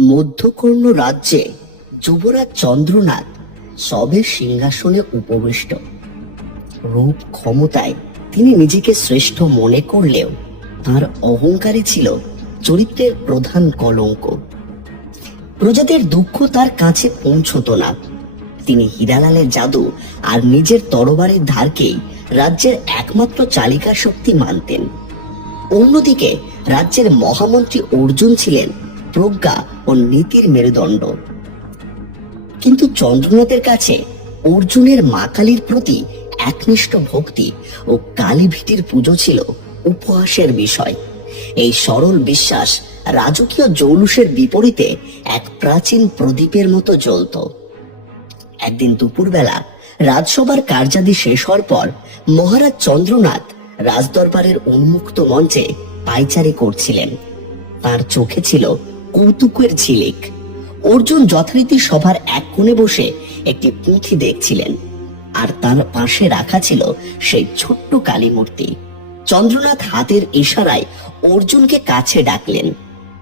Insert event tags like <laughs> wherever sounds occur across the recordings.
মধ্যকর্ণ রাজ্যে যুবরাজ চন্দ্রনাথ সবে সিংহাসনে উপবিষ্ট। রূপ ক্ষমতায় তিনি নিজেকে শ্রেষ্ঠ মনে করলেও তার অহংকারী ছিল চরিত্রের প্রধান কলঙ্ক। প্রজাদের দুঃখ তার কাছে পৌঁছত না। তিনি হীরালালের জাদু আর নিজের তরবারের ধারকেই রাজ্যের একমাত্র চালিকা শক্তি মানতেন। অন্যদিকে রাজ্যের মহামন্ত্রী অর্জুন ছিলেন প্রজ্ঞা ও নীতির মেরুদণ্ড। কিন্তু চন্দ্রনাথের কাছে অর্জুনের মা কালীর প্রতি একনিষ্ঠ ভক্তি ও কালী ভীতির পুজো ছিল উপহাসের বিষয়। এই সরল বিশ্বাস রাজকীয় জৌলুসের বিপরীতে এক প্রাচীন প্রদীপের মতো জ্বলত। একদিন দুপুরবেলা রাজসভার কার্যাদি শেষ হওয়ার পর মহারাজ চন্দ্রনাথ রাজদরবারের উন্মুক্ত মঞ্চে পাইচারি করছিলেন। তার চোখে ছিল কৌতুকের ঝিলিক। অর্জুন যথারীতি সভার এক কোণে বসে একটি পুঁথি দেখছিলেন। আর তার পাশে রাখা ছিল সেই ছোট্ট কালী মূর্তি। চন্দ্রনাথ হাতের ইশারায় অর্জুনকে কাছে ডাকলেন।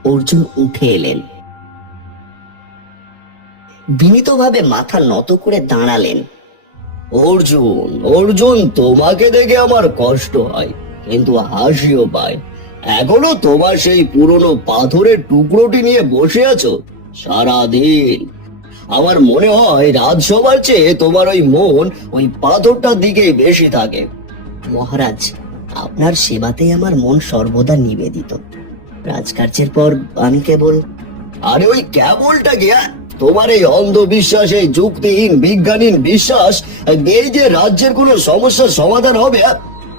অর্জুন উঠে এলেন। বিনীতভাবে মাথা নত করে দাঁড়ালেন। অর্জুন অর্জুন, তোমাকে দেখে আমার কষ্ট হয়, কিন্তু হাসিও পায়। এখনও তোমার সেই পুরনো পাথরের টুকরোটি নিয়ে বসে আছো? সারাদিন। আমার মনে হয় রাজসভার চেয়ে তোমার ওই মন ওই পাথরটার দিকেই বেশি থাকে। মহারাজ আপনার সেবাতেই আমার মন সর্বদা নিবেদিত। রাজকার্যের পর আমি কেবল আরে ওই কেবলটা গিয়া তোমার এই অন্ধবিশ্বাস এই যুক্তিহীন বিজ্ঞানহীন বিশ্বাস এই যে রাজ্যের কোনো সমস্যার সমাধান হবে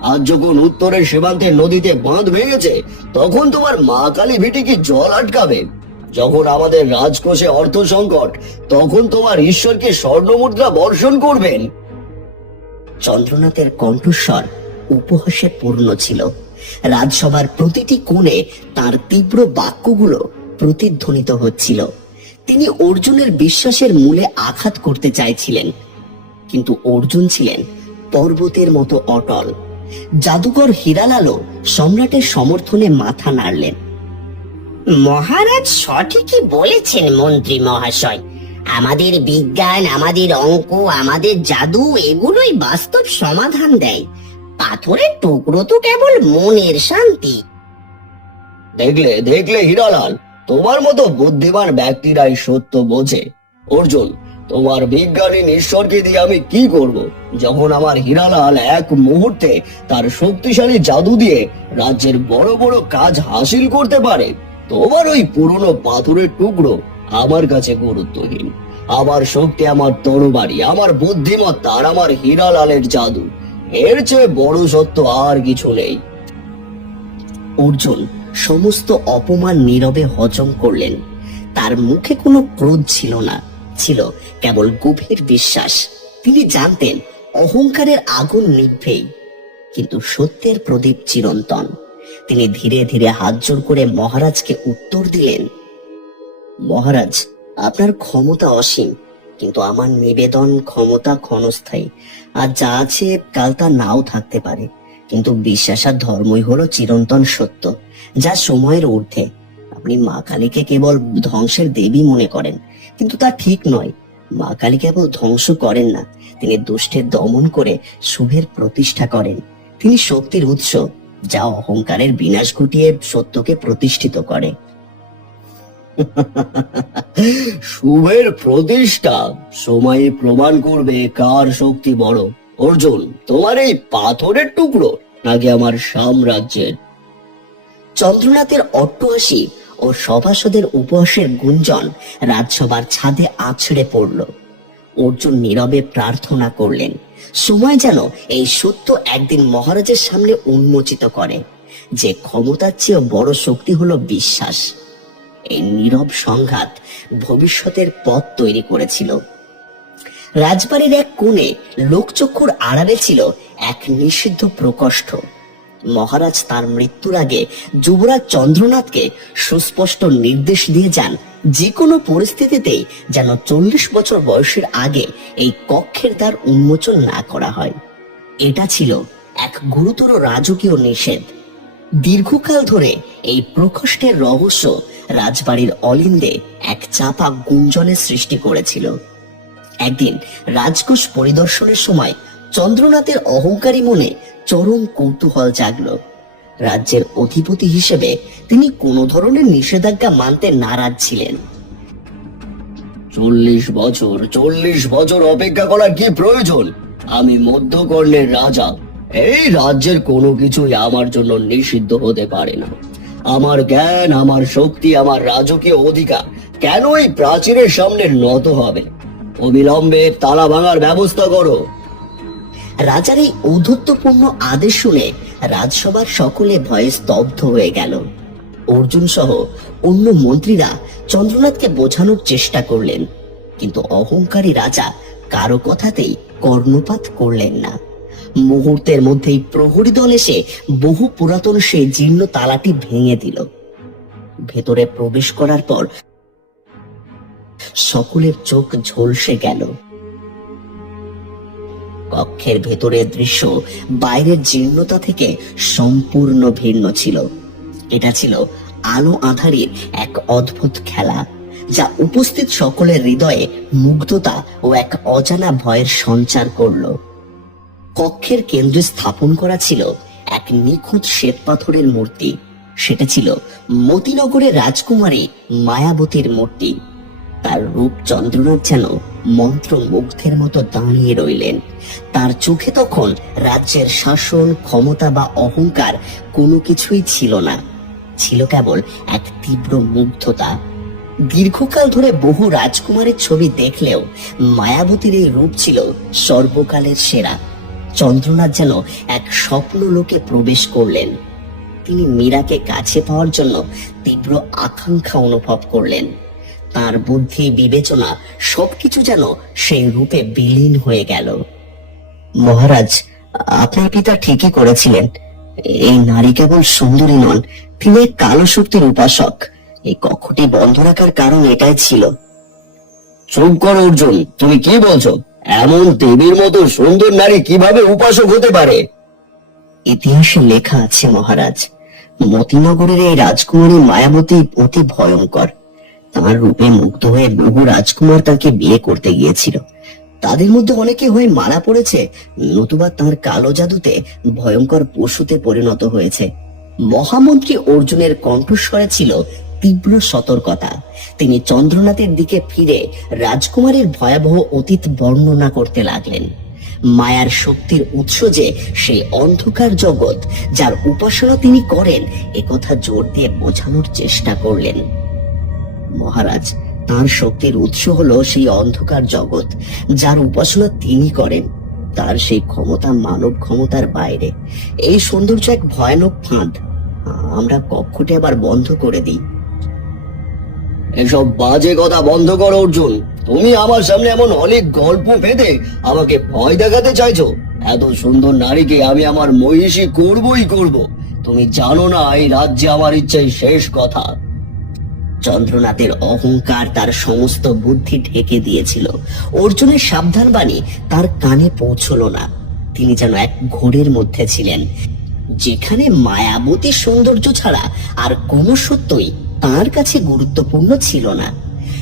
আজ যখন উত্তরের সীমান্তে নদীতে বাঁধ ভেঙেছে, তখন তোমার মা কালী ভিটি কি জল আটকাবে। যখন আমাদের রাজকোষে অর্থ সংকট, তখন তোমার ঈশ্বরকে স্বর্ণমুদ্রা বর্ষণ করবেন। চন্দ্রনাথের কণ্ঠস্বর উপহাসে পূর্ণ ছিল। রাজসভার প্রতিটি কোণে তার তীব্র বাক্যগুলো প্রতিধ্বনিত হচ্ছিল। তিনি অর্জুনের বিশ্বাসের মূলে আঘাত করতে চাইছিলেন। কিন্তু অর্জুন ছিলেন পর্বতের মতো অটল। জাদুকর হীরালালও সম্রাটের সমর্থনে মাথা নাড়লেন। মহারাজ সঠিকই বলেছেন, মন্ত্রী মহাশয়। আমাদের বিজ্ঞান, আমাদের অঙ্ক, আমাদের জাদু, এগুলোই বাস্তব সমাধান দেয়। পাথরের টুকরো তো কেবল মনের শান্তি। দেখলে দেখলে হীরালাল, তোমার মতো বুদ্ধিমান ব্যক্তিরাই সত্য বোঝে। অর্জুন তোমার বিজ্ঞানী ঈশ্বরকে দিয়ে আমি কি করব? যখন আমার হীরালাল এক মুহূর্তে তার শক্তিশালী জাদু দিয়ে রাজ্যের বড় বড় কাজ হাসিল করতে পারে। তোমার ওই পুরনো পাথরের টুকরো আমার কাছে গুরুত্বহীন। আমার শক্তি আমার তরবারি, আমার বুদ্ধিমত্তা আর আমার হীরালালের জাদু। এর চেয়ে বড় সত্য আর কিছু নেই। অর্জুন সমস্ত অপমান নীরবে হজম করলেন। তার মুখে কোনো ক্রোধ ছিল না। ছিল কেবল গভীর বিশ্বাস। তিনি জানতেন, অহংকারের আগুন নিভেই কিন্তু সত্যের প্রদীপ চিরন্তন। তিনি ধীরে ধীরে হাত জোর করে মহারাজকে উত্তর দিলেন, মহারাজ, আপনার ক্ষমতা অসীম, কিন্তু আমার নিবেদন ক্ষমতা ক্ষণস্থায়ী। আর যা আছে কাল তা নাও থাকতে পারে। কিন্তু বিশ্বাস আর ধর্মই হলো চিরন্তন সত্য, যা সময়ের ঊর্ধ্বে। আপনি মা কালীকে কেবল ধ্বংসের দেবী মনে করেন, কিন্তু তা ঠিক নয়। মা কালী কেবল ধ্বংস করেন না, তিনি দুষ্টের দমন করে শুভের প্রতিষ্ঠা করেন। তিনি শক্তির উৎস, যা অহংকারের বিনাশ ঘটিয়ে সত্যকে প্রতিষ্ঠিত করে। <laughs> শুভের প্রতিষ্ঠা সময়ে প্রমাণ করবে কার শক্তি বড়। অর্জুন, তোমার এই পাথরের টুকরো নাকি আমার সাম্রাজ্যের? চন্দ্রনাথের অট্টহাসি ও সভাসদের উপহাসের গুঞ্জন রাজসভার ছাদে আছড়ে পড়ল। অর্জুন নীরবে প্রার্থনা করলেন, সময় যেন এই সত্য একদিন মহারাজের সামনে উন্মোচিত করে। যে ক্ষমতার চেয়ে বড় শক্তি হলো বিশ্বাস। এই নীরব সংঘাত ভবিষ্যতের পথ তৈরি করেছিল। রাজবাড়ির এক কোণে লোকচক্ষুর আড়ালে ছিল এক নিষিদ্ধ প্রকোষ্ঠ। মহারাজ তার মৃত্যুর আগে যুবরাজ চন্দ্রনাথকে সুস্পষ্ট নির্দেশ দিয়ে যান যে কোনো পরিস্থিতিতেই যেন চল্লিশ বছর বয়সের আগে এই কক্ষের দ্বার উন্মোচন না করা হয়। এটা ছিল এক গুরুতর রাজকীয় নিষেধ। দীর্ঘকাল ধরে এই প্রকোষ্ঠের রহস্য রাজবাড়ির অলিন্দে এক চাপা গুঞ্জনের সৃষ্টি করেছিল। একদিন রাজকোষ পরিদর্শনের সময় চন্দ্রনাথের অহংকারী মনে চরম কৌতূহল জাগলো। রাজ্যের অধিপতি হিসেবে তিনি কোনো ধরনের নিষেধাজ্ঞা মানতে নারাজ ছিলেন। চল্লিশ বছর চল্লিশ বছর অপেক্ষা করার কি প্রয়োজন? আমি মধ্যকর্ণের রাজা। এই রাজ্যের কোনো কিছুই আমার জন্য নিষিদ্ধ হতে পারে না। আমার জ্ঞান, আমার শক্তি, আমার রাজকীয় অধিকার কেন এই প্রাচীরের সামনে নত হবে? অবিলম্বে তালা ভাঙার ব্যবস্থা করো। রাজার এই ঔদ্ধত্যপূর্ণ আদেশ শুনে রাজসভার সকলে ভয়ে স্তব্ধ হয়ে গেল। অর্জুন সহ অন্য মন্ত্রীরা চন্দ্রনাথকে বোঝানোর চেষ্টা করলেন, কিন্তু অহংকারী রাজা কারও কথাতেই কর্ণপাত করলেন না। মুহূর্তের মধ্যেই প্রহরী দল এসে বহু পুরাতন সেই জীর্ণ তালাটি ভেঙে দিল। ভেতরে প্রবেশ করার পর সকলের চোখ ঝলসে গেল। কক্ষের ভেতরের দৃশ্য বাইরের জীর্ণতা থেকে সম্পূর্ণ ভিন্ন ছিল। এটা ছিল আলো আধারের এক অদ্ভুত খেলা, যা উপস্থিত সকলের হৃদয়ে মুগ্ধতা ও এক অজানা ভয়ের সঞ্চার করল। কক্ষের কেন্দ্রে স্থাপন করা ছিল এক নিখুঁত শ্বেতপাথরের মূর্তি। সেটা ছিল মতিনগরের রাজকুমারী মায়াবতীর মূর্তি। তার রূপ চন্দ্রনাথ যেন মন্ত্রমুগ্ধের মতো দাঁড়িয়ে রইলেন। তার চোখে তখন রাজ্যের শাসন, ক্ষমতা বা অহংকার কোনো কিছুই ছিল না। ছিল কেবল এক তীব্র মুগ্ধতা। দীর্ঘকাল ধরে বহু রাজকুমারের ছবি দেখলেও মায়াবতীর এই রূপ ছিল সর্বকালের সেরা। চন্দ্রনাথ যেন এক স্বপ্ন লোকে প্রবেশ করলেন। তিনি মীরাকে কাছে পাওয়ার জন্য তীব্র আকাঙ্ক্ষা অনুভব করলেন। তার বুদ্ধি, বিবেচনা, সবকিছু যেন সেই রূপে বিলীন হয়ে গেল। মহারাজ, আপনার পিতা ঠিকই করেছিলেন। এই নারী কেবল সুন্দরী নন, তিনি কালো শক্তির উপাসক। এই কক্ষটি বন্ধ রাখার কারণ এটাই ছিল। চুপ করো, অর্জুন। তুমি কি বলছো? এমন দেবীর মতো সুন্দর নারী কীভাবে উপাসক হতে পারে? ইতিহাসে লেখা আছে, মহারাজ, মতিনগরের এই রাজকুমারী মায়াবতী অতি ভয়ঙ্কর। তার রূপে মুগ্ধ হয়ে বহু রাজকুমার তাকে বিয়ে করতে গিয়েছিল। তাদের মধ্যে অনেকে হয়ে মারা পড়েছে, নতুবা তার কালো জাদুতে ভয়ঙ্কর পশুতে পরিণত হয়েছে। মহামন্ত্রী অর্জুনের কণ্ঠস্বরে ছিল তীব্র সতর্কতা। তিনি চন্দ্রনাথের দিকে ফিরে রাজকুমারের ভয়াবহ অতীত বর্ণনা করতে লাগলেন। মায়ার শক্তির উৎস যে সেই অন্ধকার জগৎ, যার উপাসনা তিনি করেন একথা জোর দিয়ে বোঝানোর চেষ্টা করলেন। মহারাজ, তার শক্তির উৎস হলো সেই অন্ধকার জগৎ, যার উপাসনা তিনি করেন। তার সেই ক্ষমতা, মানব ক্ষমতার বাইরে। এই সৌন্দর্য এক ভয়ানক ফাঁদ। আমরা কক্ষটি আবার বন্ধ করে দিই। এসব বাজে কথা বন্ধ করো, অর্জুন। তুমি আমার সামনে এমন অনেক গল্প পেতে আমাকে ভয় দেখাতে চাইছো। এত সুন্দর নারীকে আমি আমার মহিষী করবই করব। তুমি জানো না, এই রাজ্যে আমার ইচ্ছাই শেষ কথা। চন্দ্রনাথের অহংকার তার সমস্ত বুদ্ধি ঢেকে দিয়েছিল। অর্জুনের সাবধান বাণী তার কানে পৌঁছলো না। তিনি যেন এক ঘোরের মধ্যে ছিলেন। যেখানে মায়াবতী সৌন্দর্য ছাড়া আর কোনো সত্যই তার কাছে গুরুত্বপূর্ণ ছিল না।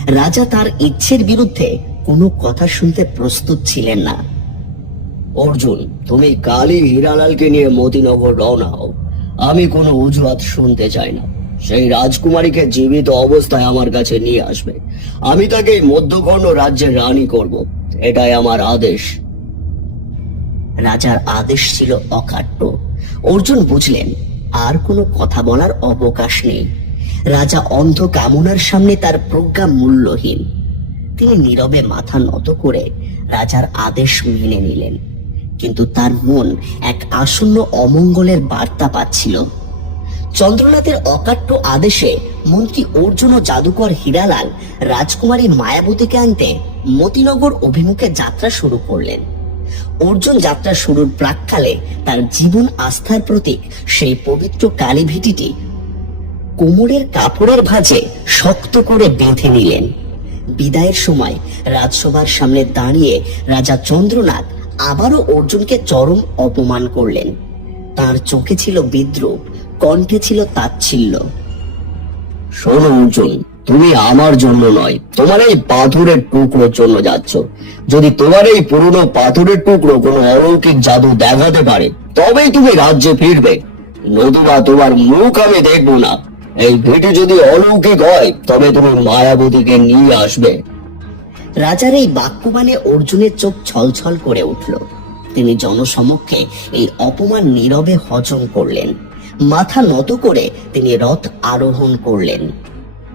রাজা তার ইচ্ছের বিরুদ্ধে কোনো কথা শুনতে প্রস্তুত ছিলেন না। অর্জুন, তুমি কালই হীরালালকে নিয়ে মতিনগর রওনা হও। আমি কোনো অজুহাত শুনতে চাই না। সেই রাজকুমারীকে জীবিত অবস্থায় আমার কাছে নিয়ে আসবে। আমি তাকে মধ্যকর্ণ রাজ্যের রানী করব। এটাই আমার আদেশ। রাজার আদেশ ছিল অকাট্য। অর্জুন বুঝলেন, আর কোনো কথা বলার অবকাশ নেই। রাজা অন্ধ কামনার সামনে তার প্রজ্ঞা মূল্যহীন। তিনি নীরবে মাথা নত করে রাজার আদেশ মেনে নিলেন। কিন্তু তার মন এক আসন্ন অমঙ্গলের বার্তা পাচ্ছিল। চন্দ্রনাথের অকাট্য আদেশে মন্ত্রী অর্জুন ও জাদুকর হীরালাল রাজকুমারী মায়াবতীকে আনতে মতিনগর অভিমুখে যাত্রা শুরু করলেন। অর্জুন যাত্রা শুরুর প্রাককালে তার জীবন আস্থার প্রতীক সেই পবিত্র কালী ভিটিটি কোমরের কাপড়ের ভাঁজে শক্ত করে বেঁধে নিলেন। বিদায়ের সময় রাজসভার সামনে দাঁড়িয়ে রাজা চন্দ্রনাথ আবারও অর্জুনকে চরম অপমান করলেন। তার চোখে ছিল বিদ্রুপ কণ্ঠে ছিল তাচ্ছিল্য। শোনো অর্জুন তুমি আমার জন্য নয় তোমার এই পাথরের টুকরোর জন্য যাচ্ছ। যদি তোমার এই পুরনো পাথরের টুকরো কোনো অলৌকিক জাদু দেখাতে পারে তবেই তুমি রাজ্যে ফিরবে। নতুবা তোমার মুখ আমি দেখব না। এই ভিটি যদি অলৌকিক হয় তবে তুমি মায়াবতীকে নিয়ে আসবে। রাজার এই বাক্যবাণে অর্জুনের চোখ ছলছল করে উঠল। তিনি জনসমক্ষে এই অপমান নীরবে হজম করলেন। মাথা নত করে তিনি রথ আরোহণ করলেন।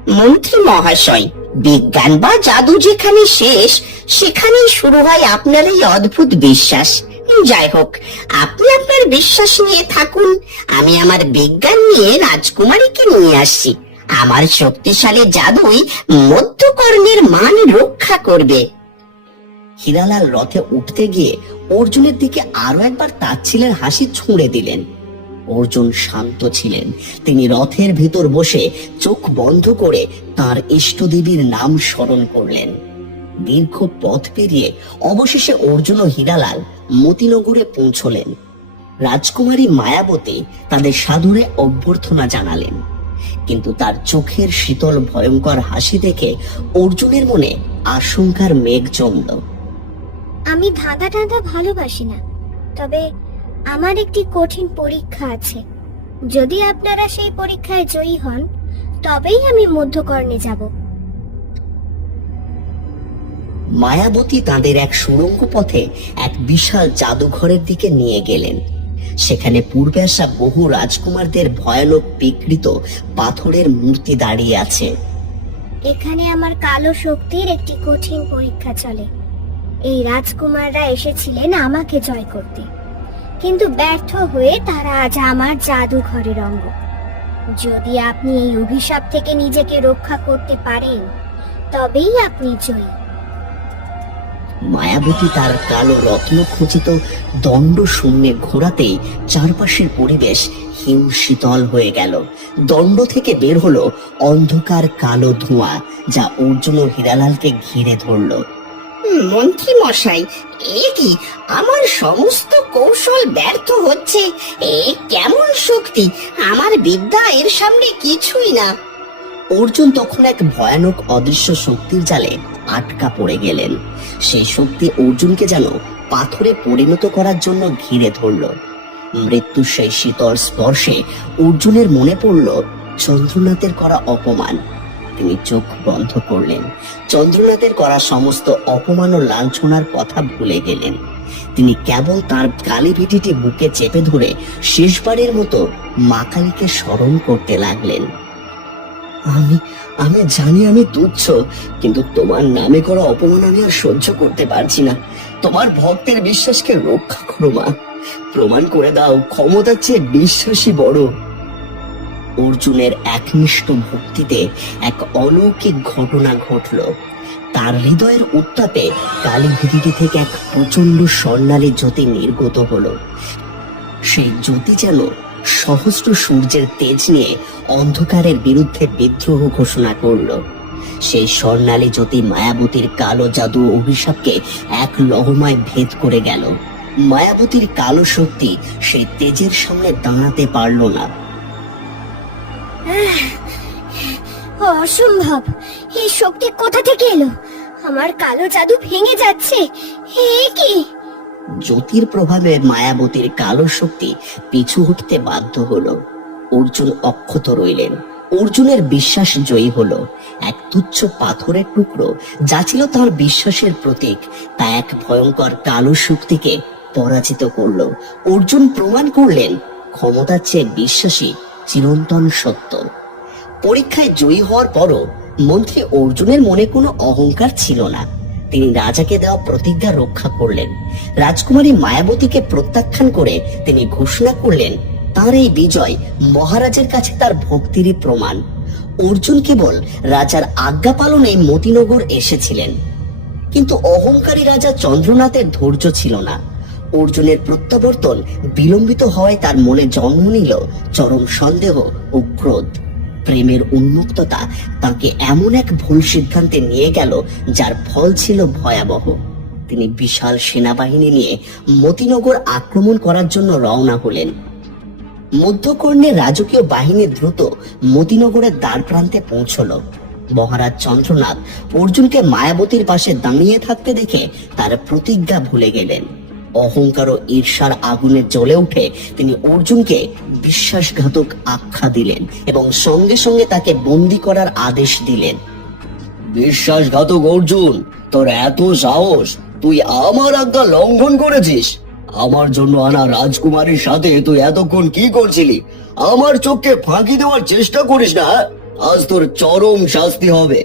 মন্ত্রী মহাশয়, বিজ্ঞান বা জাদু যেখানে শেষ, সেখানেই শুরু হয় আপনার এই অদ্ভুত বিশ্বাস। যাই হোক, আপনি আপনার বিশ্বাস নিয়ে থাকুন। আমি আমার বিজ্ঞান নিয়ে রাজকুমারীকে নিয়ে আসছি। আমার শক্তিশালী জাদুই মধ্যকর্ণের মান রক্ষা করবে। হীরালাল রথে উঠতে গিয়ে অর্জুনের দিকে আরও একবার তাচ্ছিলের হাসি ছুঁড়ে দিলেন। অর্জুন শান্ত ছিলেন। তিনি রথের ভিতর বসে চোখ বন্ধ করে তার ইষ্টদেবীর নাম স্মরণ করলেন। দীর্ঘ পথ পেরিয়ে অবশেষে অর্জুন ও হীরালাল মতিনগরে পৌঁছলেন। রাজকুমারী মায়াবতী তাদের সাদরে অভ্যর্থনা জানালেন। কিন্তু তার চোখের শীতল ভয়ঙ্কর হাসি দেখে অর্জুনের মনে আশঙ্কার মেঘ জমল। আমি ধাঁধা টাঁধা ভালোবাসি না, তবে আমার একটি কঠিন পরীক্ষা আছে। যদি আপনারা সেই পরীক্ষায় জয়ী হন তবেই আমি মধ্যকর্ণে যাব। মায়াবতী তাদের এক সুড়ঙ্গ পথে এক বিশাল জাদুঘরের দিকে নিয়ে গেলেন। সেখানে পূর্বে আসা বহু রাজকুমারদের ভয়ানক বিকৃত পাথরের মূর্তি দাঁড়িয়ে আছে। এখানে আমার কালো শক্তির একটি কঠিন পরীক্ষা চলে। এই রাজকুমাররা এসেছিলেন আমাকে জয় করতে। কিন্তু ব্যর্থ হয়ে তারা আজ আমার জাদুঘরের অঙ্গ। যদি আপনি এই অভিশাপ থেকে নিজেকে রক্ষা করতে পারেন, তবেই আপনি জয়ী। মায়াবতী তার কালো রত্ন খচিত দণ্ড শূন্যে ঘোরাতেই চারপাশের পরিবেশ হিম শীতল হয়ে গেল। দণ্ড থেকে বের হলো অন্ধকার কালো ধোঁয়া, যা ও হীরালালকে ঘিরে ধরল। মন্ত্রী মশাই এ কি? আমার সমস্ত কৌশল ব্যর্থ হচ্ছে। এ কেমন শক্তি? আমার বিদ্যা এর সামনে কিছুই না। অর্জুন তখন এক ভয়ানক অদৃশ্য শক্তির জালে আটকা পড়ে গেলেন। সেই শক্তি অর্জুনকে যেন পাথরে পরিণত করার জন্য ঘিরে ধরল। মৃত্যুর সেই শীতল স্পর্শে অর্জুনের মনে পড়ল চন্দ্রনাথের করা অপমান। তিনি চোখ বন্ধ করলেন। চন্দ্রনাথের করা সমস্ত অপমান ও লাঞ্ছনার কথা ভুলে গেলেন। তিনি কেবল তার কালী ভিটিটি বুকে চেপে ধরে শেষবারের মতো মা কালীকে স্মরণ করতে লাগলেন। আমি আমি জানি আমি তুচ্ছ, কিন্তু তোমার নামে করা অপমান আমি আর সহ্য করতে পারছি না। তোমার ভক্তের বিশ্বাসকে রক্ষা করো মা। প্রমাণ করে দাও, ক্ষমতার চেয়ে বিশ্বাসী বড়। অর্জুনের একনিষ্ঠ ভক্তিতে এক অলৌকিক ঘটনা ঘটল। তার হৃদয়ের উত্তাপে কালী ভীতিটি থেকে এক প্রচণ্ড স্বর্ণালী জ্যোতি নির্গত হলো। সেই জ্যোতি যেন সহস্র সূর্যের তেজ নিয়ে অন্ধকারের বিরুদ্ধে বিদ্রোহ ঘোষণা করল। সেই স্বর্ণালী জ্যোতি মায়াবতীর কালো জাদু অভিশাপকে এক লহমায় ভেদ করে গেল। মায়াবতীর কালো শক্তি সেই তেজের সামনে দাঁড়াতে পারল না। অসম্ভব। এই শক্তি কোথা থেকে এলো? আমার কালো জাদু ভেঙে যাচ্ছে। হে কি? জ্যোতির প্রভাবে মায়াবতীর কালো শক্তি পিছু হটতে বাধ্য হলো। অর্জুন অক্ষত রইলেন। অর্জুনের বিশ্বাস জয়ী হলো। এক তুচ্ছ পাথরের টুকরো যা ছিল তার বিশ্বাসের প্রতীক, তা এক ভয়ঙ্কর কালো শক্তিকে পরাজিত করল। অর্জুন প্রমাণ করলেন, ক্ষমতার চেয়ে বিশ্বাসী চিরন্তন সত্য। পরীক্ষায় জয়ী হওয়ার পরও মন্ত্রী অর্জুনের মনে কোনো অহংকার ছিল না। তিনি রাজাকে দেওয়া প্রতিজ্ঞা রক্ষা করলেন। রাজকুমারী মায়াবতীকে প্রত্যাখ্যান করে তিনি ঘোষণা করলেন, তার এই বিজয় মহারাজের কাছে তার ভক্তিরই প্রমাণ। অর্জুন কেবল রাজার আজ্ঞা পালনে মতিনগর এসেছিলেন। কিন্তু অহংকারী রাজা চন্দ্রনাথের ধৈর্য ছিল না। অর্জুনের প্রত্যাবর্তন বিলম্বিত হওয়ায় তার মনে জন্ম নিল চরম সন্দেহ ও ক্রোধ। প্রেমের উন্মুক্ততা তাকে এমন এক ভুল সিদ্ধান্তে নিয়ে গেল যার ফল ছিল ভয়াবহ। তিনি বিশাল সেনাবাহিনী নিয়ে মতিনগর আক্রমণ করার জন্য রওনা হলেন। মধ্যকর্ণের রাজকীয় বাহিনী দ্রুত মতিনগরের দ্বার প্রান্তে পৌঁছলো। মহারাজ চন্দ্রনাথ অর্জুনকে মায়াবতীর পাশে দাঁড়িয়ে থাকতে দেখে তার প্রতিজ্ঞা ভুলে গেলেন। অহংকার ও ঈর্ষার আগুনে জ্বলে উঠে তিনি অর্জুনকে বিশ্বাসঘাতক আখ্যা দিলেন এবং সঙ্গে সঙ্গে তাকে বন্দি করার আদেশ দিলেন। বিশ্বাসঘাতক অর্জুন, তোর এত সাহস, তুই আমার আজ্ঞা লঙ্ঘন করেছিস। আমার জন্য আনা রাজকুমারীর সাথে তুই এতক্ষণ কি করছিলি? আমার চোখকে ফাঁকি দেওয়ার চেষ্টা করিস না হ্যাঁ? আজ তোর চরম শাস্তি হবে।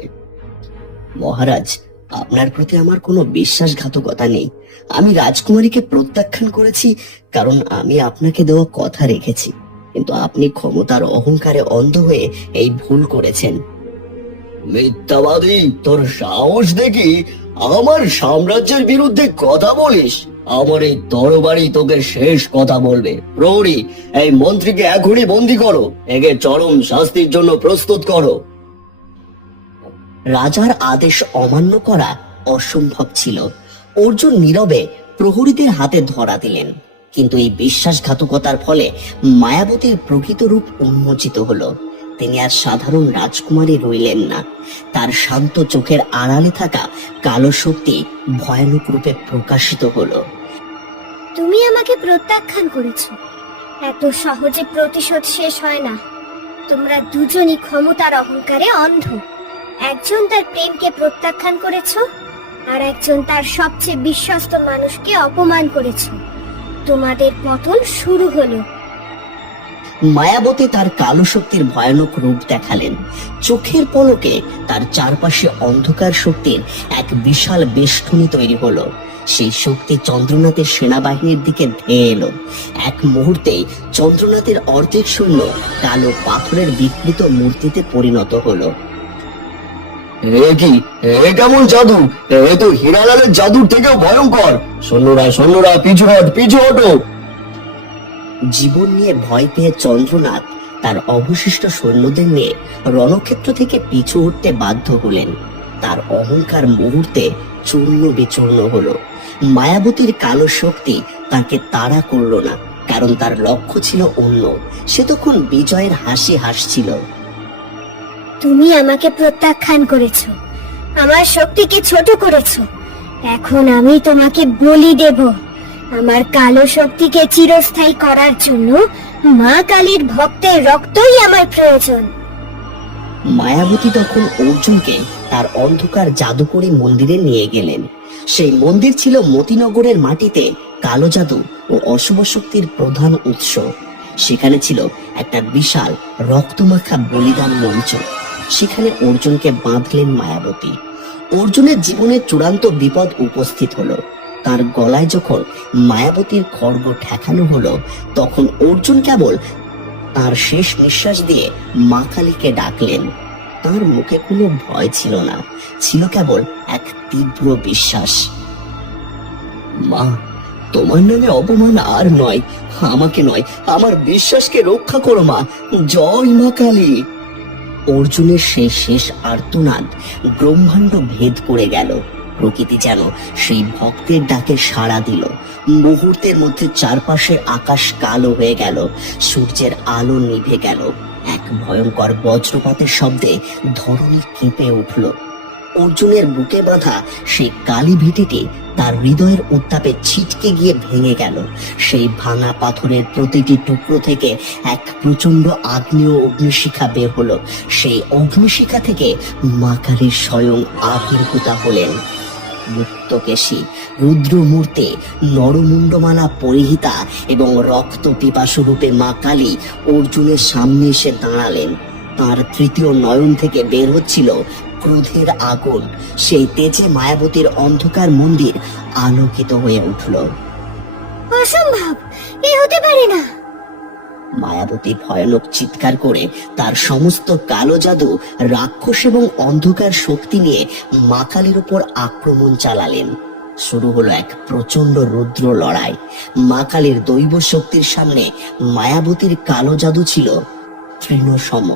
মহারাজ, আপনার প্রতি আমার কোনো বিশ্বাসঘাতকতা নেই। আমি রাজকুমারীকে প্রত্যাখ্যান করেছি কারণ আমি আপনাকে দেওয়া কথা রেখেছি। কিন্তু আপনি ক্ষমতার অহংকারে অন্ধ হয়ে এই ভুল করেছেন। মিথ্যাবাদী তোর সাহস দেখি আমার সাম্রাজ্যের বিরুদ্ধে কথা বলিস। আমার এই তরবারি তোকে শেষ কথা বলবে। প্রহরী এই মন্ত্রীকে এখনই বন্দি করো। একে চরম শাস্তির জন্য প্রস্তুত করো। রাজার আদেশ অমান্য করা অসম্ভব ছিল। অর্জুন নীরবে প্রহরীদের হাতে ধরা দিলেন। কিন্তু এই বিশ্বাসঘাতকতার ফলে মায়াবতীর প্রকৃত রূপ উন্মোচিত হলো। তিনি আর সাধারণ রাজকুমারী রইলেন না। তার শান্ত চোখের আড়ালে থাকা কালো শক্তি ভয়ানক রূপে প্রকাশিত হলো। তুমি আমাকে প্রত্যাখ্যান করেছ। এত সহজে প্রতিশোধ শেষ হয় না। তোমরা দুজনই ক্ষমতার অহংকারে অন্ধ। একজন তার প্রেমকে প্রত্যাখ্যান করেছ আর একজন তার সবচেয়ে বিশ্বস্ত মানুষকে অপমান করেছ। তোমাদের পতন শুরু হলো। মায়াবতী তার কালো শক্তির ভয়ানক রূপ দেখালেন। চোখের পলকে তার চারপাশে অন্ধকার শক্তির এক বিশাল বেষ্টনী তৈরি হলো। সেই শক্তি চন্দ্রনাথের সেনাবাহিনীর দিকে ধেয়ে এলো। এক মুহূর্তে চন্দ্রনাথের অর্ধেক সৈন্য কালো পাথরের বিকৃত মূর্তিতে পরিণত হলো। এ কি? এ কেমন জাদু? এ তো হীরালালের জাদুর থেকেও ভয়ঙ্কর। সৈন্যরা সৈন্যরা, পিছু হট, পিছু হটো। জীবন নিয়ে ভয় পেয়ে চন্দ্রনাথ তার অবশিষ্ট সৈন্যদের নিয়ে রণক্ষেত্র থেকে পিছু উঠতে বাধ্য হলেন। তার অহংকার মুহূর্তে চূর্ণ বিচূর্ণ হলো। মায়াবতীর কালো শক্তি তাকে তাড়া করল না, কারণ তার লক্ষ্য ছিল অন্য। সে তখন বিজয়ের হাসি হাসছিল। তুমি আমাকে প্রত্যাখ্যান করেছ। আমার শক্তিকে ছোট করেছ। এখন আমি তোমাকে বলি দেব, আমার কালো শক্তিকে চিরস্থায়ী করার জন্য মা কালীর ভক্তের রক্তই আমার প্রয়োজন। মায়াবতী তখন অর্জুনকে তার অন্ধকার জাদুকরী মন্দিরে নিয়ে গেলেন। সেই মন্দির ছিল মতিনগরের মাটিতে কালো জাদু ও অশুভ শক্তির প্রধান উৎস। সেখানে ছিল একটা বিশাল রক্তমাখা বলিদান মঞ্চ। সেখানে অর্জুনকে বাঁধলেন মায়াবতী। অর্জুনের জীবনের চূড়ান্ত বিপদ উপস্থিত হলো। তার গলায় যখন মায়াবতীর খড়গ ঠেকানো হলো, তখন অর্জুন কেবল তার শেষ নিঃশ্বাস দিয়ে মা কালীকে ডাকলেন। তার মুখে কোনো ভয় ছিল না, ছিল কেবল এক তীব্র বিশ্বাস। মা, তোমার নামে অপমান আর নয়, আমাকে নয়, আমার বিশ্বাসকে রক্ষা করো মা, জয় মা কালী। অর্জুনের সেই শেষ আর্তনাদ ব্রহ্মাণ্ড ভেদ করে গেল। প্রকৃতি যেন সেই ভক্তের ডাকে সাড়া দিল। মুহূর্তের মধ্যে চারপাশে আকাশ কালো হয়ে গেল। সূর্যের আলো নিভে গেল। এক ভয়ঙ্কর বজ্রপাতের শব্দে ধরণী কেঁপে উঠল। অর্জুনের বুকে বাঁধা সেই কালী ভীতিটি তার হৃদয়ের উত্তাপে ছিটকে গিয়ে ভেঙে গেল। সেই ভাঙা পাথরের প্রতিটি টুকরো থেকে এক প্রচণ্ড আগ্নেয় অগ্নিশিখা বের হলো। সেই অগ্নিশিখা থেকে মা কালীর স্বয়ং আবির্ভূতা হলেন। মুক্তকেশী, রুদ্রমূর্তি, নরমুণ্ডমালা পরিহিতা এবং রক্ত পিপাসু রূপে মা কালী অর্জুনের সামনে এসে দাঁড়ালেন। তার তৃতীয় নয়ন থেকে বের হচ্ছিল ক্রোধের আগুন। সেই তেজে মায়াবতীর অন্ধকার মন্দির আলোকিত হয়ে উঠল। অসম্ভব! এ হতে পারে না। মায়াবতী ভয়ানক চিৎকার করে তার সমস্ত কালো জাদু রাক্ষস এবং অন্ধকার শক্তি নিয়ে মা কালীর উপর আক্রমণ চালালেন। শুরু হলো এক প্রচণ্ড রুদ্র লড়াই। মা কালীর দৈব শক্তির সামনে মায়াবতীর কালো জাদু ছিল তৃণসম।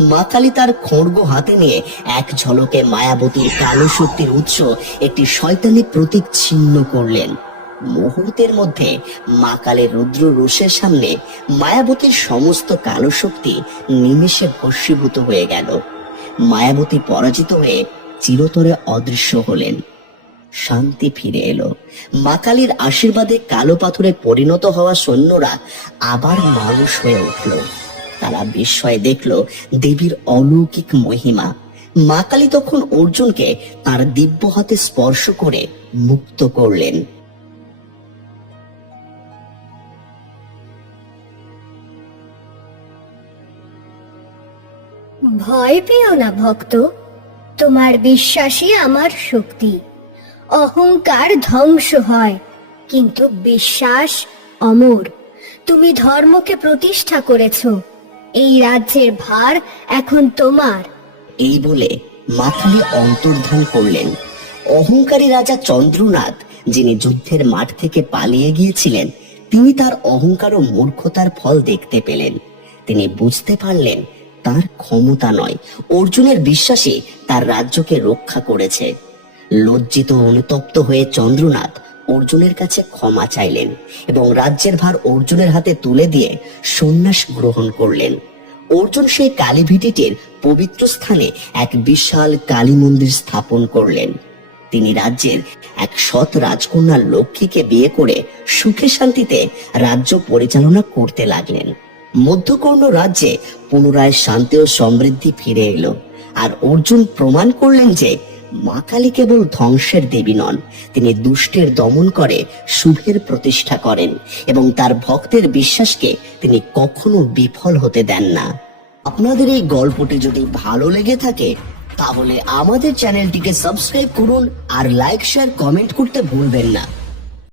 মা কালী তার খড়গ হাতে নিয়ে এক ঝলকে মায়াবতীর কালো শক্তির উৎস একটি শয়তানি প্রতীক ছিন্ন করলেন। মুহূর্তের মধ্যে মা কালের রুদ্র রোষের সামনে মায়াবতীর সমস্ত কালো শক্তি নিমেষে ভস্মীভূত হয়ে গেল। মায়াবতী পরাজিত হয়ে চিরতরে অদৃশ্য হলেন। শান্তি ফিরে এলো। মা কালীর আশীর্বাদে কালো পাথরে পরিণত হওয়া সৈন্যরা আবার মানুষ হয়ে উঠল। তারা বিস্ময়ে দেখল দেবীর অলৌকিক মহিমা। মা কালী তখন অর্জুনকে তার দিব্য হাতে স্পর্শ করে মুক্ত করলেন। ভয় পেও না, ভক্ত। তোমার বিশ্বাসই আমার শক্তি। অহংকার ধ্বংস হয়, কিন্তু বিশ্বাস অমর। তুমি ধর্মকে প্রতিষ্ঠা করেছ। এই রাজ্যের ভার এখন তোমার। এই বলে মাথালি অন্তর্ধান করলেন। অহংকারী রাজা চন্দ্রনাথ, যিনি যুদ্ধের মাঠ থেকে পালিয়ে গিয়েছিলেন, তিনি তার অহংকার ও মূর্খতার ফল দেখতে পেলেন। তিনি বুঝতে পারলেন তার ক্ষমতা নয়। অর্জুনের বিশ্বাসে তার রাজ্যকে রক্ষা করেছে। লজ্জিত অনুতপ্ত হয়ে চন্দ্রনাথ অর্জুনের কাছে ক্ষমা চাইলেন এবং রাজ্যের ভার অর্জুনের হাতে তুলে দিয়ে সন্ন্যাস গ্রহণ করলেন। অর্জুন সেই কালীভিটিটির পবিত্র স্থানে এক বিশাল কালী মন্দির স্থাপন করলেন। তিনি রাজ্যের এক সৎ রাজকন্যা লক্ষ্মীকে বিয়ে করে সুখে শান্তিতে রাজ্য পরিচালনা করতে লাগলেন। মধ্যকর্ণ রাজ্যে পুনরায় শান্তি ও সমৃদ্ধি ফিরে এলো। আর অর্জুন প্রমাণ করলেন যে মা কালী কেবল ধ্বংসের দেবী নন, তিনি দুষ্টের দমন করে শুভের প্রতিষ্ঠা করেন, এবং তার ভক্তের বিশ্বাসকে তিনি কখনো বিফল হতে দেন না। আপনাদের এই গল্পটি যদি ভালো লেগে থাকে, তাহলে আমাদের চ্যানেলটিকে সাবস্ক্রাইব করুন আর লাইক, শেয়ার, কমেন্ট করতে ভুলবেন না।